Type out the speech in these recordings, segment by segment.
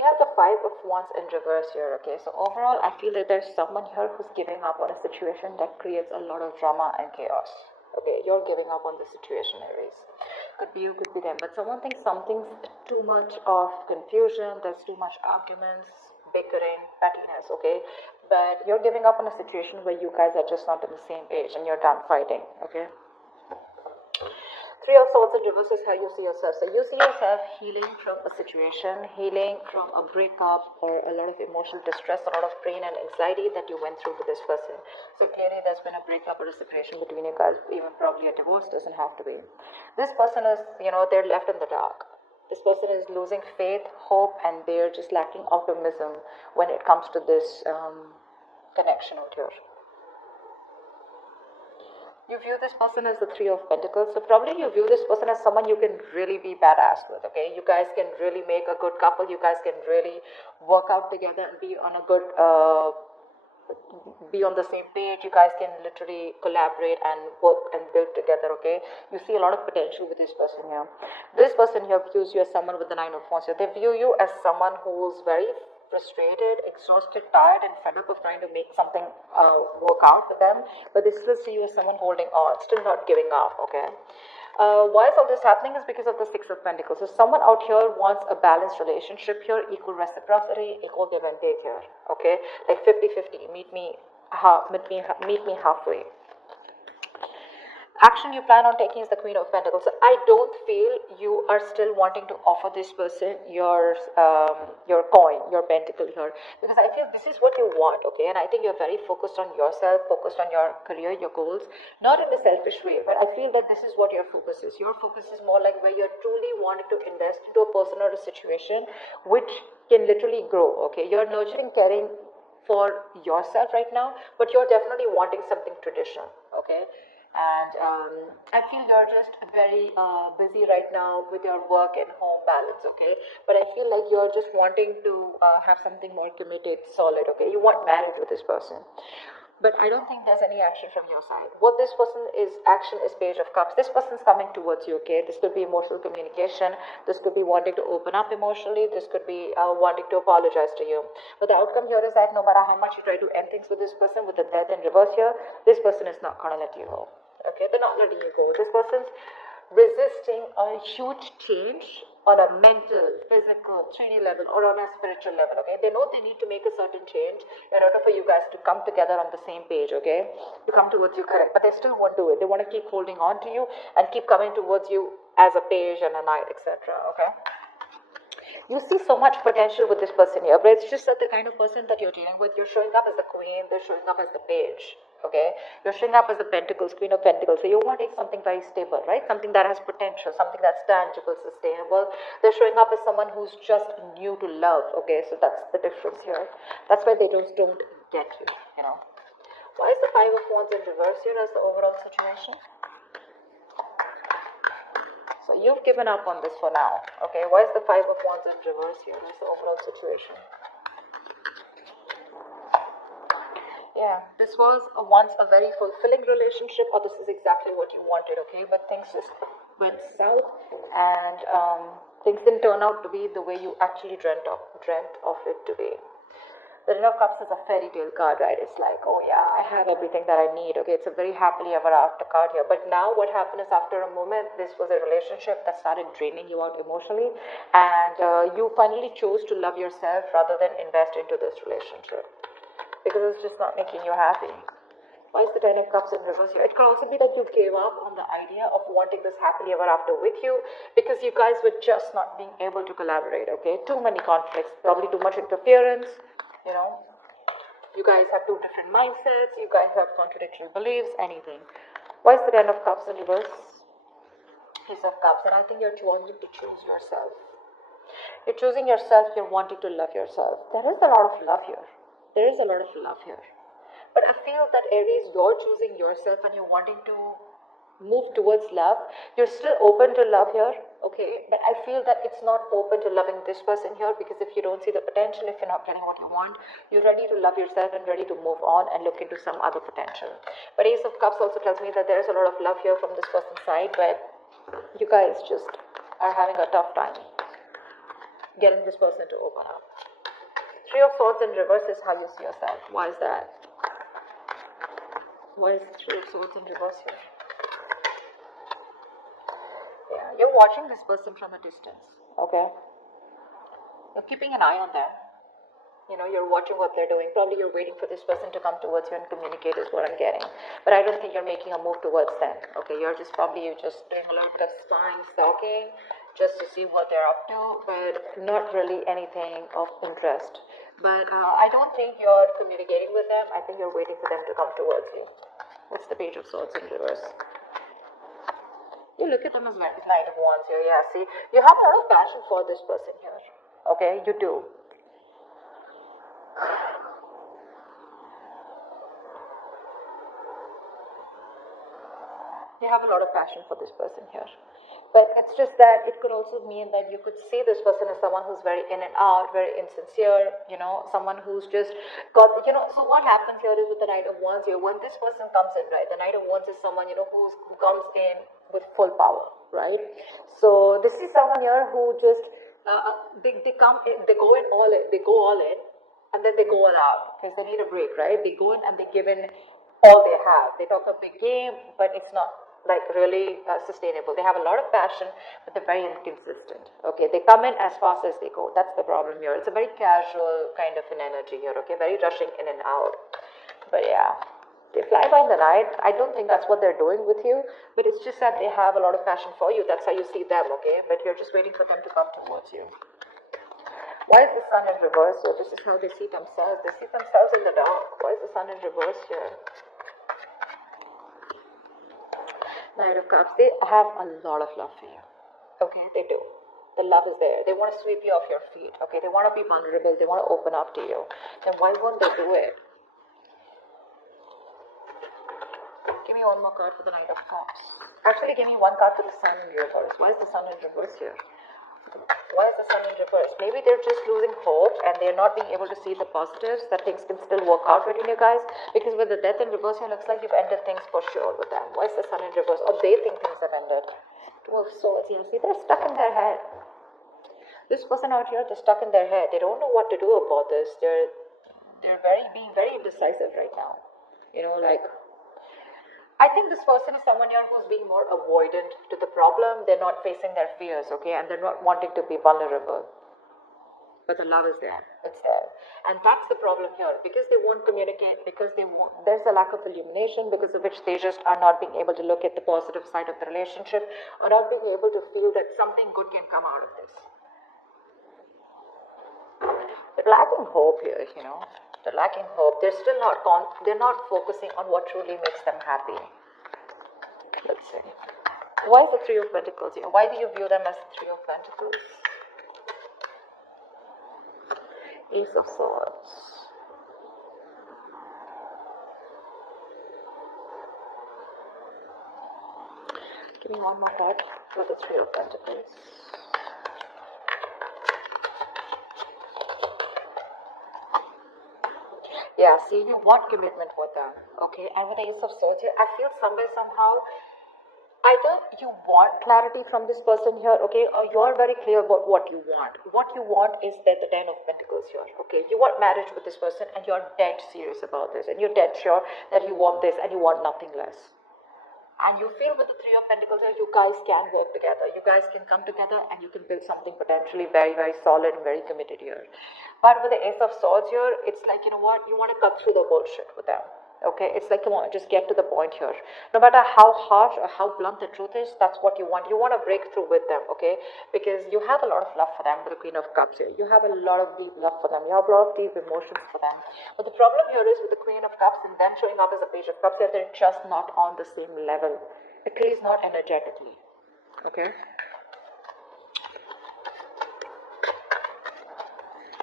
We have the Five of Wands in reverse here, okay? So overall, I feel that there's someone here who's giving up on a situation that creates a lot of drama and chaos. Okay, you're giving up on the situation, Aries. Could be you, could be them. But someone thinks something's too much of confusion, there's too much arguments, bickering, pettiness, okay? But you're giving up on a situation where you guys are just not on the same page and you're done fighting, okay? Three of Swords in reverse is how you see yourself. So you see yourself healing from a situation, healing from a breakup or a lot of emotional distress, a lot of pain and anxiety that you went through with this person. So clearly there's been a breakup or a separation between you guys, even probably a divorce, doesn't have to be. This person is, they're left in the dark. This person is losing faith, hope, and they're just lacking optimism when it comes to this connection out here. You view this person as the Three of Pentacles, so probably you view this person as someone you can really be badass with, okay? You guys can really make a good couple, you guys can really work out together and be on a good, be on the same page, you guys can literally collaborate and work and build together, okay? You see a lot of potential with this person here. This person here views you as someone with the Nine of Wands here. They view you as someone who's very frustrated, exhausted, tired, and fed up of trying to make something work out for them, but they still see you as someone holding on, still not giving up, okay? Why is all this happening is because of the Six of Pentacles. So someone out here wants a balanced relationship here, equal reciprocity, equal give and take here, okay? Like 50-50, meet me halfway. Action you plan on taking is the Queen of Pentacles. So I don't feel you are still wanting to offer this person your coin, your pentacle here, because I feel this is what you want, okay? And I think you're very focused on yourself, focused on your career, your goals, not in a selfish way, but I feel that this is what your focus is. Your focus is more like where you're truly wanting to invest into a person or a situation which can literally grow, okay? You're nurturing, caring for yourself right now, but you're definitely wanting something traditional, okay? And I feel you're just very busy right now with your work and home balance, okay? But I feel like you're just wanting to have something more committed, solid, okay? You want marriage with this person. But I don't think there's any action from your side. What this person is, action is Page of Cups. This person's coming towards you, okay? This could be emotional communication. This could be wanting to open up emotionally. This could be wanting to apologize to you. But the outcome here is that no matter how much you try to end things with this person, with the Death in reverse here, this person is not going to let you go. Okay, they're not letting you go. This person's resisting a huge change on a mental, physical, 3D level or on a spiritual level, okay? They know they need to make a certain change in order for you guys to come together on the same page, okay? To come towards you, correct, but they still won't do it. They want to keep holding on to you and keep coming towards you as a page and a knight, etc., okay? You see so much potential with this person here, but it's just that the kind of person that you're dealing with, you're showing up as the queen, they're showing up as the page, okay? You're showing up as the Pentacles, Queen of Pentacles, so you want to take something very stable, right? Something that has potential, something that's tangible, sustainable. They're showing up as someone who's just new to love, okay? So that's the difference here. That's why they just don't get you, you know? Why is the Five of Wands in reverse here as the overall situation? So you've given up on this for now, okay? Why is the Five of Wands in reverse here as the overall situation? Yeah, this was once a very fulfilling relationship, or this is exactly what you wanted, okay? But things just went south, and things didn't turn out to be the way you actually dreamt of it to be. The Ten of Cups is a fairy tale card, right? It's like, oh yeah, I have everything that I need, okay? It's a very happily ever after card here. But now what happened is, after a moment, this was a relationship that started draining you out emotionally, and you finally chose to love yourself rather than invest into this relationship, because it's just not making you happy. Why is the Ten of Cups in reverse here? It could also be that you gave up on the idea of wanting this happily ever after with you, because you guys were just not being able to collaborate, okay? Too many conflicts, probably too much interference, you know? You guys have two different mindsets, you guys have contradictory beliefs, anything. Why is the Ten of Cups in reverse? Ace of Cups, and I think you're wanting to choose yourself. You're choosing yourself, you're wanting to love yourself. There is a lot of love here. There is a lot of love here. But I feel that, Aries, you're choosing yourself and you're wanting to move towards love. You're still open to love here, okay? But I feel that it's not open to loving this person here, because if you don't see the potential, if you're not getting what you want, you're ready to love yourself and ready to move on and look into some other potential. But Ace of Cups also tells me that there is a lot of love here from this person's side, but you guys just are having a tough time getting this person to open up. Three of Swords in reverse is how you see yourself. Why is that? Why is Three of Swords in reverse here? Yeah, you're watching this person from a distance, okay? You're keeping an eye on them. You know, you're watching what they're doing. Probably you're waiting for this person to come towards you and communicate is what I'm getting. But I don't think you're making a move towards them. Okay, you're just doing a little bit of spying, stalking, just to see what they're up to, but not really anything of interest. But I don't think you're communicating with them. I think you're waiting for them to come towards you. What's the Page of Swords in reverse? You look at them as well. Knight of Wands here. Yeah, see, you have a lot of passion for this person here. Okay, you do. You have a lot of passion for this person here. But it's just that it could also mean that you could see this person as someone who's very in and out, very insincere, you know, someone who's just got, you know, so what happens here is with the Knight of Wands here, when this person comes in, right, the Knight of Wands is someone, you know, who comes in with full power, right? So this is someone here who just, they come in, they go all in, and then they go all out, because they need a break, right? They go in and they give in all they have. They talk a big game, but it's not like really sustainable. They have a lot of passion, but they're very inconsistent. Okay, they come in as fast as they go. That's the problem here. It's a very casual kind of an energy here. Okay, very rushing in and out. But yeah, they fly by in the night. I don't think that's what they're doing with you, but it's just that they have a lot of passion for you. That's how you see them. Okay, but you're just waiting for them to come towards you. Why is the Sun in reverse here? This is how they see themselves. They see themselves in the dark. Why is the Sun in reverse here? Knight of Cups, they have a lot of love for you. Okay, they do. The love is there. They want to sweep you off your feet. Okay, they want to be vulnerable. They want to open up to you. Then why won't they do it? Give me one more card for the Knight of Cups. Actually, give me one card for the Sun in reverse. Why is the Sun in reverse here? Why is the Sun in reverse? Maybe they're just losing hope and they're not being able to see the positives, that things can still work out between you guys. Because with the Death in reverse here, looks like you've ended things for sure with them. Why is the Sun in reverse? Or they think things have ended. Two of Swords here. See, they're stuck in their head. This person out here, they're stuck in their head. They don't know what to do about this. They're being very indecisive right now. You know, like, I think this person is someone here who's being more avoidant to the problem. They're not facing their fears, okay, and they're not wanting to be vulnerable. But the love is there. It's there. And that's the problem here. Because they won't communicate, because there's a lack of illumination, because of which they just are not being able to look at the positive side of the relationship, or not being able to feel that something good can come out of this. They're lacking hope here, you know. They're lacking hope. They're still not they're not focusing on what truly makes them happy. Let's see. Why is the Three of Pentacles here? Why do you view them as the Three of Pentacles? Ace of Swords. Give me one more card for the Three of Pentacles. Yeah, see, you want commitment with them, okay? And with the Ace of Swords here, I feel somewhere, somehow, either you want clarity from this person here, okay, or you're very clear about what you want. What you want is that the Ten of Pentacles here, okay? You want marriage with this person and you're dead serious about this. And you're dead sure that you want this and you want nothing less. And you feel with the Three of Pentacles here, you guys can work together. You guys can come together and you can build something potentially very, very solid and very committed here. But with the Ace of Swords here, it's like, you know what, you want to cut through the bullshit with them. Okay, it's like, come on, just get to the point here. No matter how harsh or how blunt the truth is, that's what you want. You want to break through with them, okay? Because you have a lot of love for them with the Queen of Cups here. You have a lot of deep love for them. You have a lot of deep emotions for them. But the problem here is with the Queen of Cups and them showing up as a Page of Cups, that they're just not on the same level. At least not energetically, okay?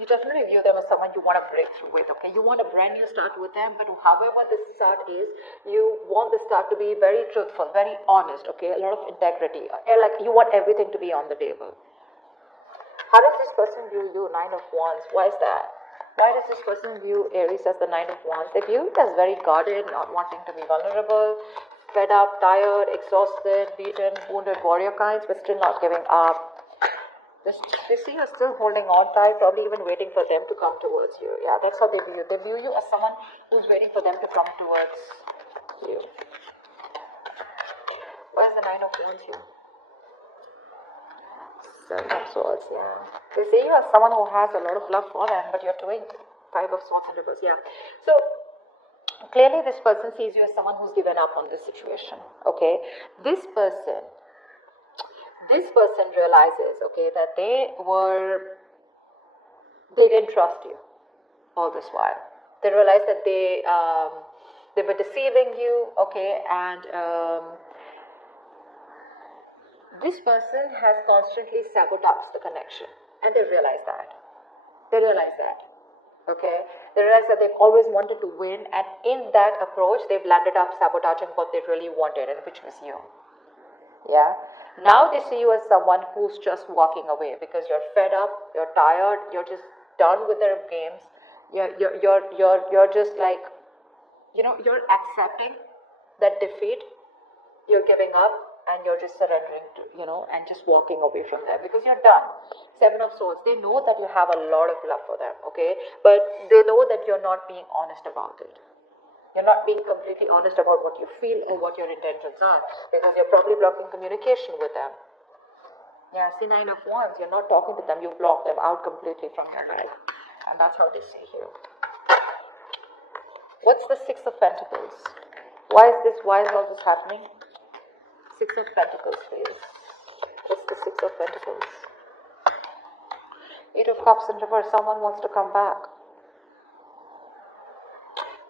You definitely view them as someone you want to break through with, okay? You want a brand new start with them, but however this start is, you want the start to be very truthful, very honest, okay? A lot of integrity. Like, you want everything to be on the table. How does this person view you, Nine of Wands? Why is that? Why does this person view Aries as the Nine of Wands? They view it as very guarded, not wanting to be vulnerable, fed up, tired, exhausted, beaten, wounded warrior kinds, but still not giving up. They see you're still holding on tight, probably even waiting for them to come towards you. Yeah, that's how they view you. They view you as someone who's waiting for them to come towards you. Where's the Nine of Wands here? Seven of Swords, yeah. They see you as someone who has a lot of love for them, but you're doing Five of Swords in reverse, yeah. So, clearly this person sees you as someone who's given up on this situation, okay? This person realizes, okay, that they didn't trust you all this while. They realized that they were deceiving you, okay, and this person has constantly sabotaged the connection, and they realize that. Okay, they realize that they've always wanted to win, and in that approach, they've landed up sabotaging what they really wanted, and which was you. Yeah. Now they see you as someone who's just walking away because you're fed up, you're tired, you're just done with their games. You're just like, you're accepting that defeat. You're giving up and you're just surrendering to, and just walking away from them because you're done. Seven of Swords. They know that you have a lot of love for them, okay? But they know that you're not being honest about it. You're not being completely honest about what you feel or what your intentions are because you're probably blocking communication with them. Yeah, see, Nine of Wands, you're not talking to them, you block them out completely from your life. And that's how they see you. What's the Six of Pentacles? Why is all this happening? Six of Pentacles, please. What's the Six of Pentacles? Eight of Cups in reverse, someone wants to come back.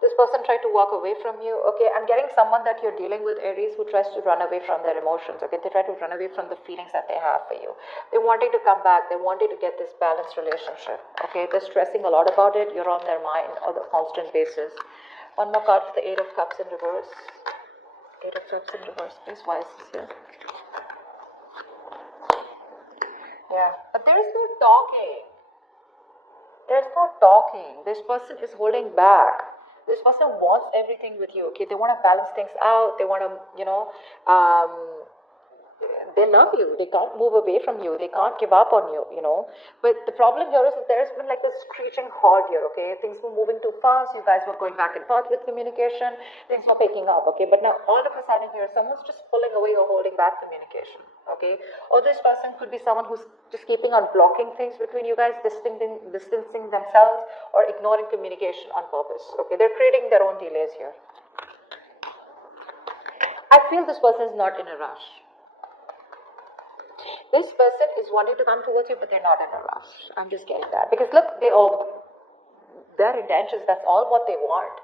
This person tried to walk away from you, okay? I'm getting someone that you're dealing with, Aries, who tries to run away from their emotions, okay? They try to run away from the feelings that they have for you. They're wanting to come back. They're wanting to get this balanced relationship, okay? They're stressing a lot about it. You're on their mind on a constant basis. One more card for the Eight of Cups in reverse. Eight of Cups in reverse, please. Why is this here? Yeah, but there is no talking. There's no talking. This person is holding back. This person wants everything with you, okay? They want to balance things out. They want to, they love you. They can't move away from you. They can't give up on you, But the problem here is that there's been like a screeching halt here, okay? Things were moving too fast. You guys were going back and forth with communication. Things were picking up, okay? But now all of a sudden here, someone's just pulling away or holding back communication, okay? Or this person could be someone who's just keeping on blocking things between you guys, distancing themselves, or ignoring communication on purpose, okay? They're creating their own delays here. I feel this person is not in a rush. This person is wanting to come towards you, but they're not in a rush. I'm just getting that. Because look, their intentions, that's all what they want.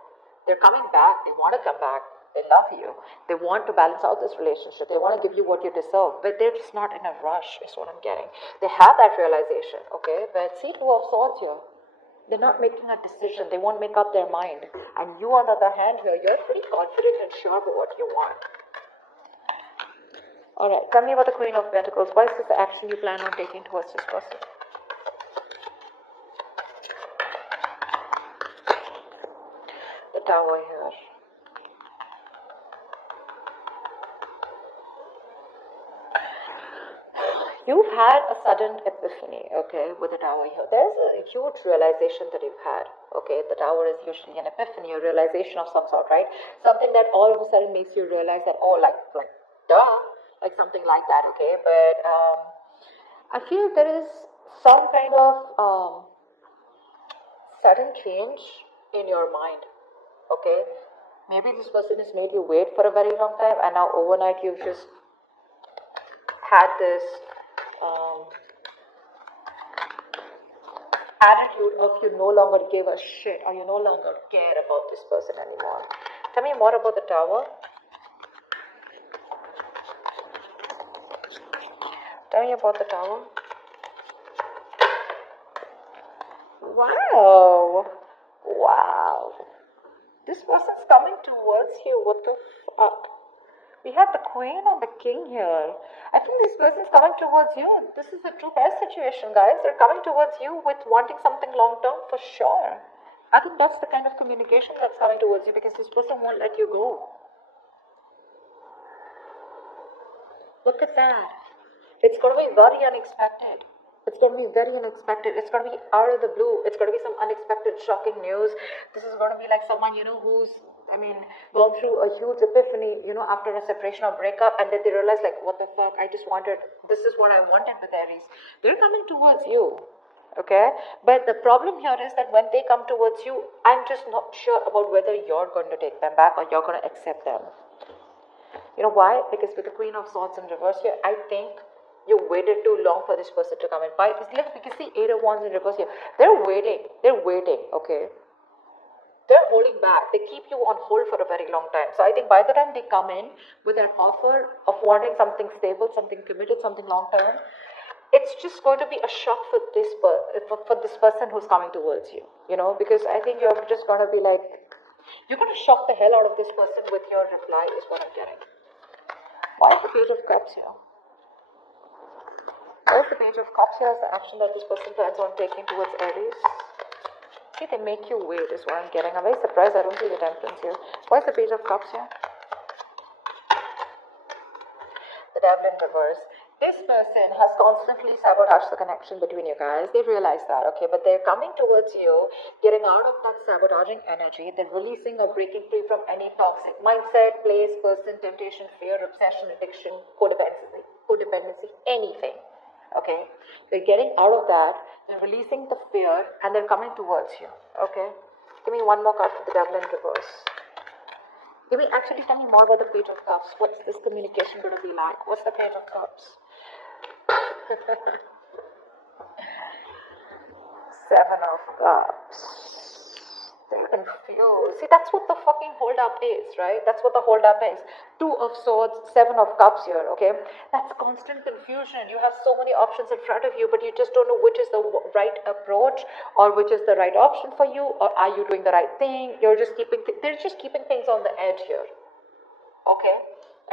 They're coming back. They want to come back. They love you. They want to balance out this relationship. They want to give you what you deserve. But they're just not in a rush, is what I'm getting. They have that realization, okay? But see, Two of Swords here. They're not making a decision. They won't make up their mind. And you, on the other hand here, you're pretty confident and sure about what you want. Alright, tell me about the Queen of Pentacles. What is the action you plan on taking towards this person? The Tower here. You've had a sudden epiphany, okay, with the Tower here. There's a huge realization that you've had, okay? The Tower is usually an epiphany, a realization of some sort, right? Something that all of a sudden makes you realize that, oh, like duh. Like something like that, okay? But I feel there is some kind of sudden change in your mind, okay? Maybe this person has made you wait for a very long time, and now overnight you've just had this attitude of you no longer give a shit, or you no longer care about this person anymore. Tell me more about the Tower. Tell me about the Tower. Wow. Wow. This person's coming towards you. What the fuck? We have the Queen and the King here. I think this person's coming towards you. This is a true pair situation, guys. They're coming towards you with wanting something long term for sure. I think that's the kind of communication that's coming towards you because this person won't let you go. Look at that. It's going to be very unexpected. It's going to be very unexpected. It's going to be out of the blue. It's going to be some unexpected, shocking news. This is going to be like someone, who's, gone through a huge epiphany, after a separation or breakup, and then they realize, like, what the fuck, this is what I wanted with Aries. They're coming towards you, okay? But the problem here is that when they come towards you, I'm just not sure about whether you're going to take them back or you're going to accept them. You know why? Because with the Queen of Swords in reverse here, I think you waited too long for this person to come in. Why? Because the Eight of Wands in reverse here, they're waiting, okay? They're holding back. They keep you on hold for a very long time. So I think by the time they come in with an offer of wanting something stable, something committed, something long term, it's just going to be a shock for this person who's coming towards you. Because I think you're just going to be like, you're going to shock the hell out of this person with your reply, is what I'm getting. Why is the Page of Cups here? Why is the Page of Cups here as the action that this person plans on taking towards Aries? See, they make you wait, is what I'm getting. I'm very surprised I don't see the Temperance here. Why is the Page of Cups here? The Devil in reverse. This person has constantly sabotaged the connection between you guys. They realize that, okay? But they're coming towards you, getting out of that sabotaging energy. They're releasing or breaking free from any toxic mindset, place, person, temptation, fear, obsession, addiction, codependency, anything. Okay, they're getting out of that, they're releasing the fear, and they're coming towards you. Okay, give me one more card for the Devil in reverse. Actually tell me more about the Page of Cups. What's this communication going to be like? What's the Page of Cups? Seven of Cups. They're confused. See, that's what the fucking hold up is, right? That's what the hold up is. Two of Swords, Seven of Cups here, okay? That's constant confusion. You have so many options in front of you, but you just don't know which is the right approach or which is the right option for you, or are you doing the right thing? They're just keeping things on the edge here, okay?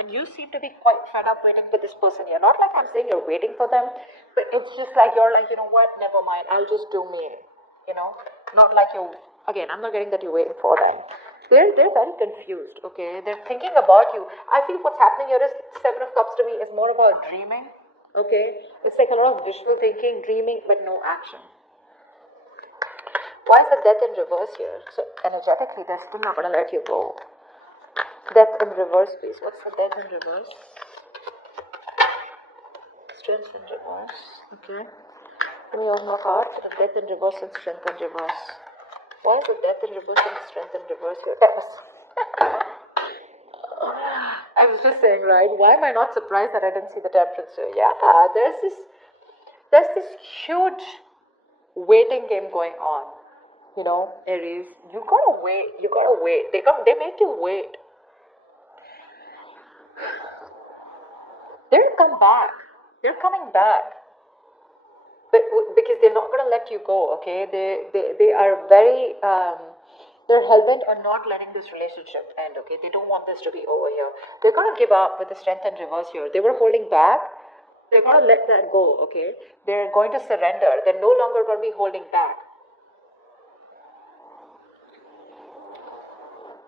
And you seem to be quite fed up waiting for this person here. Not like I'm saying you're waiting for them, but it's just like you're like, you know what, never mind, I'll just do me, Not like you. Again, I'm not getting that you're waiting for them. They're very confused, okay? They're thinking about you. I feel what's happening here is Seven of Cups to me is more about dreaming, okay? It's like a lot of visual thinking, dreaming, but no action. Why is the Death in reverse here? So energetically, they're still not going to let you go. Death in reverse, please. What's the Death in reverse? Strength in reverse, okay? Give me one more card for the Death in reverse and Strength in reverse. Why is the Death in reverse and Strength in reverse here? I was just saying, right? Why am I not surprised that I didn't see the Temperance here? Yeah, there's this huge waiting game going on. Aries, you gotta wait. They make you wait. They're coming back. But because they're not going to let you go, okay? They are very, they're hell-bent on not letting this relationship end, okay? They don't want this to be over here. They're going to give up with the Strength in reverse here. They were holding back. They're going to let that go, okay? They're going to surrender. They're no longer going to be holding back.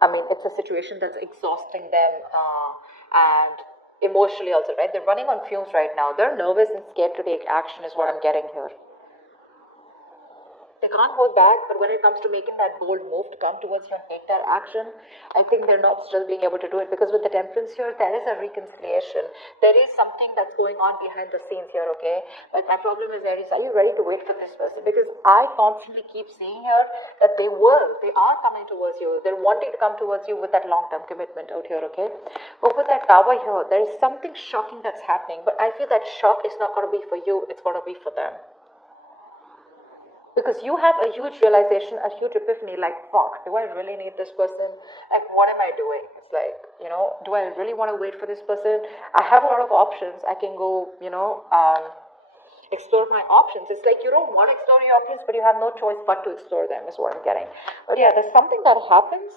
It's a situation that's exhausting them and emotionally also, right? They're running on fumes right now. They're nervous and scared to take action is what I'm getting here. They can't hold back, but when it comes to making that bold move to come towards you and take that action, I think they're not still being able to do it, because with the Temperance here, there is a reconciliation. There is something that's going on behind the scenes here, okay? But my problem is, Aries, are you ready to wait for this person? Because I constantly keep seeing here that they are coming towards you. They're wanting to come towards you with that long-term commitment out here, okay? But with that Tower here, there is something shocking that's happening, but I feel that shock is not going to be for you, it's going to be for them. Because you have a huge realization, a huge epiphany, like, fuck, do I really need this person? Like, what am I doing? It's like, do I really want to wait for this person? I have a lot of options. I can go, explore my options. It's like you don't want to explore your options, but you have no choice but to explore them, is what I'm getting. But yeah, there's something that happens.